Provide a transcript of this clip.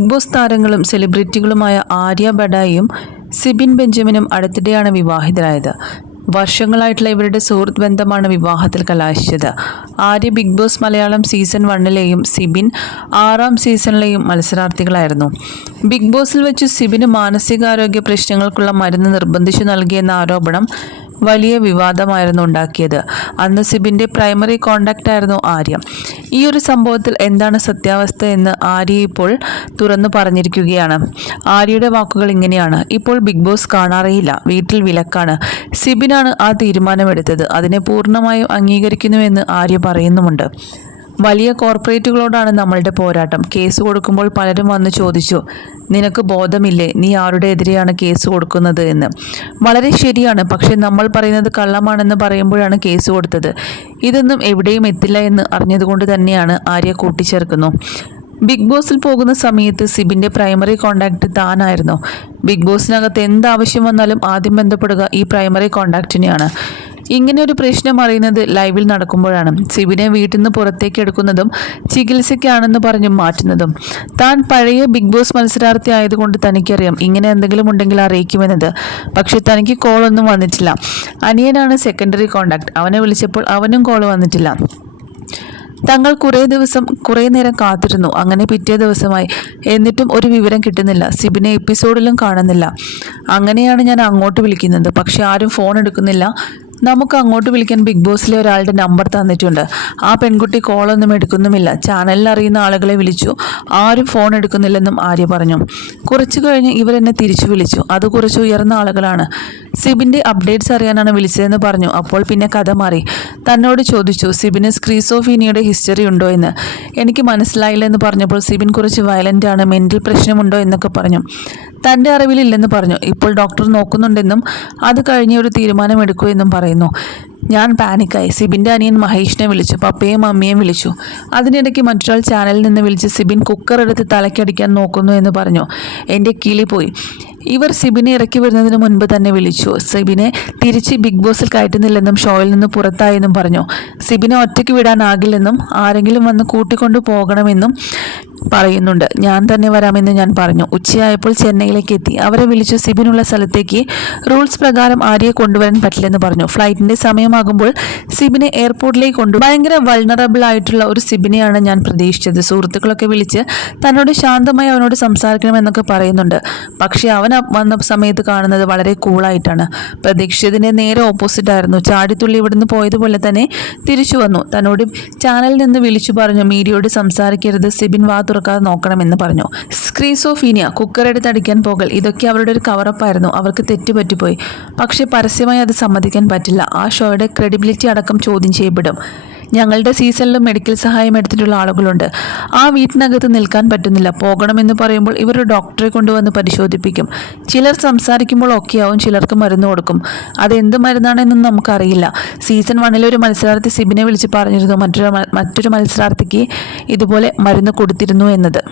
Big boss താരങ്ങളും സെലിബ്രിറ്റികളുമായ ആര്യ ബഡായിയും സിബിൻ ബെഞ്ചമിനും അടുത്തിടെയാണ് വിവാഹിതരായത്. വർഷങ്ങളായിട്ടുള്ള ഇവരുടെ സുഹൃത്ത് ബന്ധമാണ് വിവാഹത്തിൽ കലാശിച്ചത്. Arya big boss Malayalam season വണ്ണിലെയും Sibin ആറാം സീസണിലെയും മത്സരാർത്ഥികളായിരുന്നു. ബിഗ് ബോസിൽ വെച്ച് സിബിന് മാനസികാരോഗ്യ പ്രശ്നങ്ങൾക്കുള്ള മരുന്ന് നിർബന്ധിച്ചു നൽകിയെന്ന ആരോപണം വലിയ വിവാദമായിരുന്നു ഉണ്ടാക്കിയത്. അന്ന് സിബിന്റെ പ്രൈമറി കോണ്ടാക്റ്റായിരുന്നു ആര്യ. ഈ ഒരു സംഭവത്തിൽ എന്താണ് സത്യാവസ്ഥ എന്ന് ആര്യ ഇപ്പോൾ തുറന്നു പറഞ്ഞിരിക്കുകയാണ്. ആര്യയുടെ വാക്കുകൾ ഇങ്ങനെയാണ്. ഇപ്പോൾ ബിഗ് ബോസ് കാണാറേയില്ല. വീട്ടിൽ വിലക്കാണ്. സിബിനാണ് ആ തീരുമാനമെടുത്തത്. അതിനെ പൂർണമായും അംഗീകരിക്കുന്നുവെന്ന് ആര്യ പറയുന്നുമുണ്ട്. വലിയ കോർപ്പറേറ്റുകളോടാണ് നമ്മളുടെ പോരാട്ടം. കേസ് കൊടുക്കുമ്പോൾ പലരും വന്ന് ചോദിച്ചു നിനക്ക് ബോധമില്ലേ? നീ ആരുടെ എതിരെയാണ് കേസ് കൊടുക്കുന്നത്? എന്ന്. വളരെ ശരിയാണ്. പക്ഷേ നമ്മൾ പറയുന്നത് കള്ളമാണെന്ന് പറയുമ്പോഴാണ് കേസ് കൊടുത്തത്. ഇതൊന്നും എവിടെയും എത്തില്ല എന്ന് അറിഞ്ഞതുകൊണ്ട് തന്നെയാണ് ആര്യ കൂട്ടിച്ചേർക്കുന്നു. ബിഗ് ബോസിൽ പോകുന്ന സമയത്ത് സിബിന്റെ പ്രൈമറി കോണ്ടാക്ട് താനായിരുന്നു. ബിഗ് ബോസിനകത്ത് എന്താവശ്യം വന്നാലും ആദ്യം ബന്ധപ്പെടുക ഈ പ്രൈമറി കോണ്ടാക്റ്റിനെയാണ് ഇങ്ങനെ ഒരു പ്രശ്നം അറിയുന്നത് ലൈവിൽ നടക്കുമ്പോഴാണ്. സിബിനെ വീട്ടിൽ നിന്ന് പുറത്തേക്ക് എടുക്കുന്നതും ചികിത്സയ്ക്കാണെന്ന് പറഞ്ഞ് മാറ്റുന്നതും. താൻ പഴയ ബിഗ് ബോസ് മത്സരാർത്ഥി ആയതുകൊണ്ട് തനിക്കറിയാം ഇങ്ങനെ എന്തെങ്കിലും ഉണ്ടെങ്കിൽ അറിയിക്കുമെന്നത്. പക്ഷെ തനിക്ക് കോളൊന്നും വന്നിട്ടില്ല. അനിയനാണ് സെക്കൻഡറി കോണ്ടാക്ട് അവനെ വിളിച്ചപ്പോൾ അവനും കോൾ വന്നിട്ടില്ല. തങ്ങൾ കുറേ ദിവസം കുറേ നേരം കാത്തിരുന്നു. അങ്ങനെ പിറ്റേ ദിവസമായി. എന്നിട്ടും ഒരു വിവരം കിട്ടുന്നില്ല. സിബിനെ എപ്പിസോഡിലും കാണുന്നില്ല. അങ്ങനെയാണ് ഞാൻ അങ്ങോട്ട് വിളിക്കുന്നത്. പക്ഷെ ആരും ഫോൺ എടുക്കുന്നില്ല. നമുക്ക് അങ്ങോട്ട് വിളിക്കാൻ ബിഗ് ബോസിലെ ഒരാളുടെ നമ്പർ തന്നിട്ടുണ്ട്. ആ പെൺകുട്ടി കോളൊന്നും എടുക്കുന്നുമില്ല. ചാനലിൽ അറിയുന്ന ആളുകളെ വിളിച്ചു. ആരും ഫോൺ എടുക്കുന്നില്ലെന്നും ആര്യ പറഞ്ഞു. കുറച്ചു കഴിഞ്ഞ് ഇവരെന്നെ തിരിച്ചു വിളിച്ചു. അത് കുറച്ച് ഉയർന്ന ആളുകളാണ്. സിബിന്റെ അപ്ഡേറ്റ്സ് അറിയാനാണ് വിളിച്ചതെന്ന് പറഞ്ഞു. അപ്പോൾ പിന്നെ കഥ മാറി. തന്നോട് ചോദിച്ചു സിബിന് സ്ക്രീസോഫീനിയുടെ ഹിസ്റ്ററി ഉണ്ടോ എന്ന്? എനിക്ക് മനസ്സിലായില്ല എന്ന് പറഞ്ഞപ്പോൾ സിബിൻ കുറച്ച് വയലന്റ് ആണ് മെന്റൽ പ്രശ്നമുണ്ടോ എന്നൊക്കെ പറഞ്ഞു. തന്റെ അറിവിലില്ലെന്ന് പറഞ്ഞു. ഇപ്പോൾ ഡോക്ടർ നോക്കുന്നുണ്ടെന്നും അത് കഴിഞ്ഞ ഒരു തീരുമാനമെടുക്കൂ എന്നും പറയുന്നു. ഞാൻ പാനിക്കായി. സിബിന്റെ അനിയൻ മഹേഷിനെ വിളിച്ചു. പപ്പയും മമ്മിയും വിളിച്ചു. അതിനിടയ്ക്ക് മറ്റൊരാൾ ചാനലിൽ നിന്ന് വിളിച്ച് സിബിൻ കുക്കർ എടുത്ത് തലക്കടിക്കാൻ നോക്കുന്നു എന്ന് പറഞ്ഞു. എന്റെ കിളി പോയി. ഇവർ സിബിനെ ഇറക്കി വരുന്നതിന് മുൻപ് തന്നെ വിളിച്ചു. സിബിനെ തിരിച്ച് ബിഗ് ബോസിൽ കയറ്റുന്നില്ലെന്നും ഷോയിൽ നിന്ന് പുറത്തായെന്നും പറഞ്ഞു. സിബിനെ ഒറ്റയ്ക്ക് വിടാനാകില്ലെന്നും ആരെങ്കിലും വന്ന് കൂട്ടിക്കൊണ്ടു പോകണമെന്നും പറയുന്നുണ്ട്. ഞാൻ തന്നെ വരാമെന്ന് ഞാൻ പറഞ്ഞു. ഉച്ചയായപ്പോൾ ചെന്നൈയിലേക്ക് എത്തി. അവരെ വിളിച്ചു സിബിനുള്ള സ്ഥലത്തേക്ക് റൂൾസ് പ്രകാരം ആര്യയെ കൊണ്ടുവരാൻ പറ്റില്ലെന്ന് പറഞ്ഞു. ഫ്ലൈറ്റിന്റെ സമയമാകുമ്പോൾ സിബിനെ എയർപോർട്ടിലേക്ക് കൊണ്ടു ഭയങ്കര വൾണറബിൾ ആയിട്ടുള്ള ഒരു സിബിനെയാണ് ഞാൻ പ്രതീക്ഷിച്ചത്. സുഹൃത്തുക്കളൊക്കെ വിളിച്ച് തന്നോട് ശാന്തമായി അവനോട് സംസാരിക്കണമെന്നൊക്കെ പറയുന്നുണ്ട്. പക്ഷേ അവൻ വന്ന സമയത്ത് കാണുന്നത് വളരെ കൂളായിട്ടാണ് പ്രതീക്ഷിച്ചതിന്റെ നേരെ ഓപ്പോസിറ്റ് ആയിരുന്നു. ചാടിത്തുള്ളി ഇവിടുന്ന് പോയതുപോലെ തന്നെ തിരിച്ചു വന്നു. തന്നോട് ചാനലിൽ നിന്ന് വിളിച്ചു പറഞ്ഞു മീഡിയയോട് സംസാരിക്കരുത് സിബിൻ വാ തുറക്കാതെ നോക്കണമെന്ന് പറഞ്ഞു. സ്ക്രീസോഫീനിയ കുക്കറെടുത്ത് അടിക്കാൻ പോകൽ ഇതൊക്കെ അവരുടെ ഒരു കവറപ്പായിരുന്നു അവർക്ക് തെറ്റുപറ്റിപ്പോയി പക്ഷേ പരസ്യമായി അത് സമ്മതിക്കാൻ പറ്റില്ല. ആ ഷോയുടെ ക്രെഡിബിലിറ്റി അടക്കം ചോദ്യം ചെയ്യപ്പെടും. ഞങ്ങളുടെ സീസണിലും മെഡിക്കൽ സഹായം എടുത്തിട്ടുള്ള ആളുകളുണ്ട്. ആ വീട്ടിനകത്ത് നിൽക്കാൻ പറ്റുന്നില്ല. പോകണമെന്ന് പറയുമ്പോൾ ഇവർ ഡോക്ടറെ കൊണ്ടുവന്ന് പരിശോധിപ്പിക്കും. ചിലർ സംസാരിക്കുമ്പോൾ ഒക്കെയാവും ചിലർക്ക് മരുന്ന് കൊടുക്കും. അതെന്ത് മരുന്നാണെന്നും നമുക്കറിയില്ല. സീസൺ വണ്ണിലെ ഒരു മത്സരാർത്ഥി സിബിനെ വിളിച്ച് പറഞ്ഞിരുന്നു. മറ്റൊരു മറ്റൊരു മത്സരാർത്ഥിക്ക് ഇതുപോലെ മരുന്ന് കൊടുത്തിരുന്നു എന്നത്.